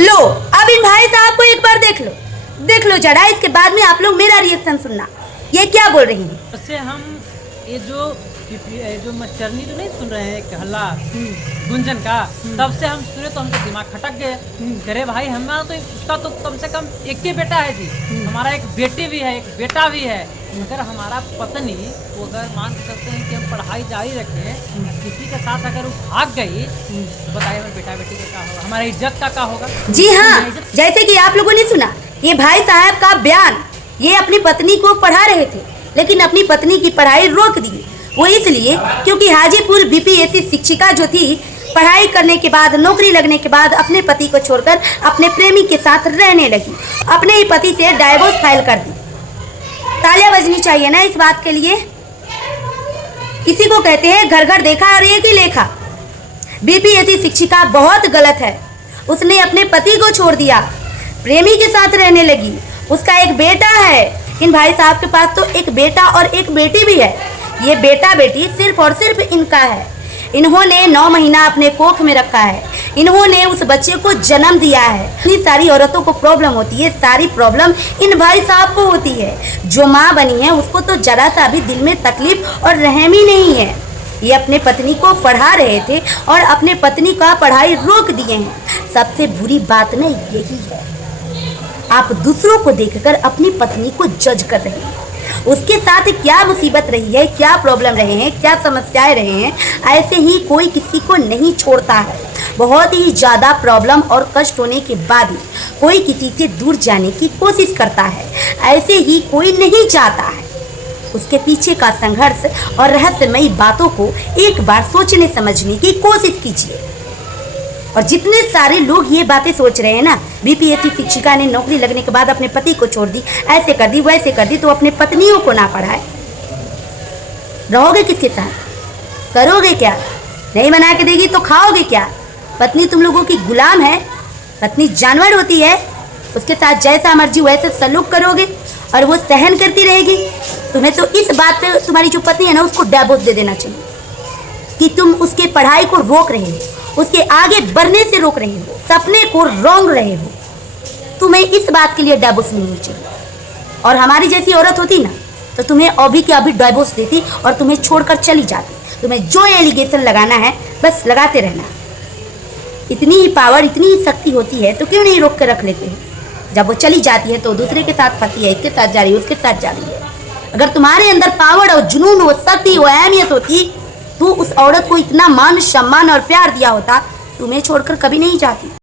लो अब इन भाई साहब को एक बार देख लो जरा, इसके बाद में आप लोग मेरा रिएक्शन सुनना। ये क्या बोल रही हैं? उससे हम ये जो मास्टरनी जो नहीं सुन रहे हैं एक हल्ला गुंजन का, तब से हम सुने तो हमको दिमाग खटक गए। अरे भाई हमारा तो उसका तो कम से कम एक ही बेटा है जी, हमारा एक बेटी भी है एक बेटा भी है। अगर हमारा पत्नी वो अगर मान सकते हैं कि हम पढ़ाई जारी रखें, किसी के साथ अगर वो भाग गई तो बताइए हमारे बेटा बेटी का क्या होगा, हमारा इज्जत का क्या होगा? जी हाँ, जैसे कि आप लोगों ने सुना ये भाई साहब का बयान। ये अपनी पत्नी को पढ़ा रहे थे लेकिन अपनी पत्नी की पढ़ाई रोक दी। वो इसलिए क्योंकि हाजीपुर बीपीएससी शिक्षिका जो थी, पढ़ाई करने के बाद नौकरी लगने के बाद अपने पति को छोड़कर अपने प्रेमी के साथ रहने लगी, अपने ही पति से डाइवोर्स फाइल कर दी। तालियां बजनी चाहिए ना इस बात के लिए। इसी को कहते हैं घर घर देखा और एक ही लेखा। बीपीएससी शिक्षिका बहुत गलत है। उसने अपने पति को छोड़ दिया, प्रेमी के साथ रहने लगी। उसका एक बेटा है, इन भाई साहब के पास तो एक बेटा और एक बेटी भी है। ये बेटा बेटी सिर्फ और सिर्फ इनका है। इन्होंने 9 महीना अपने कोख में रखा है, इन्होंने उस बच्चे को जन्म दिया है। इतनी सारी औरतों को प्रॉब्लम होती है, सारी प्रॉब्लम इन भाई साहब को होती है। जो माँ बनी है उसको तो जरा सा भी दिल में तकलीफ और रहम ही नहीं है। ये अपने पत्नी को पढ़ा रहे थे और अपने पत्नी का पढ़ाई रोक दिए हैं। सबसे बुरी बात ना यही है, आप दूसरों को देखकर अपनी पत्नी को जज कर रहे हैं। उसके साथ क्या मुसीबत रही है, क्या प्रॉब्लम रहे हैं, क्या समस्याएं रहे हैं, ऐसे ही कोई किसी को नहीं छोड़ता है। बहुत ही ज़्यादा प्रॉब्लम और कष्ट होने के बाद कोई किसी से दूर जाने की कोशिश करता है, ऐसे ही कोई नहीं चाहता है। उसके पीछे का संघर्ष और रहस्यमयी बातों को एक बार सोचने समझने की कोशिश कीजिए। और जितने सारे लोग ये बातें सोच रहे हैं ना, बीपीएससी शिक्षिका ने नौकरी लगने के बाद अपने पति को छोड़ दी, ऐसे कर दी वैसे कर दी, तो अपने पत्नियों को ना पढ़ाए। रहोगे किसके साथ? करोगे क्या? नहीं बना के देगी तो खाओगे क्या? पत्नी तुम लोगों की गुलाम है, पत्नी जानवर होती है। उसके साथ जैसा मर्जी वैसे सलूक करोगे और वो सहन करती रहेगी। तुम्हें तो इस बात पे तुम्हारी जो पत्नी है ना उसको डाइवोर्स दे देना चाहिए कि तुम उसके पढ़ाई को रोक रहे हो, उसके आगे बढ़ने से रोक रहे हो, सपने को रोक रहे हो। तुम्हें इस बात के लिए डाइवोर्स नहीं चाहिए। और हमारी जैसी औरत होती ना तो तुम्हें अभी के अभी डाइवोर्स देती और तुम्हें छोड़कर चली जाती। तुम्हें जो एलिगेशन लगाना है बस लगाते रहना। इतनी ही पावर, इतनी ही शक्ति होती है तो क्यों नहीं रोक कर रख लेते हैं? जब वो चली जाती है तो दूसरे के साथ फंसी है, इसके साथ जा रही है, उसके साथ जा रही है। अगर तुम्हारे अंदर पावर और जुनून और शक्ति और अहमियत होती तो उस औरत को इतना मान सम्मान और प्यार दिया होता, तुम्हें छोड़कर कभी नहीं जाती।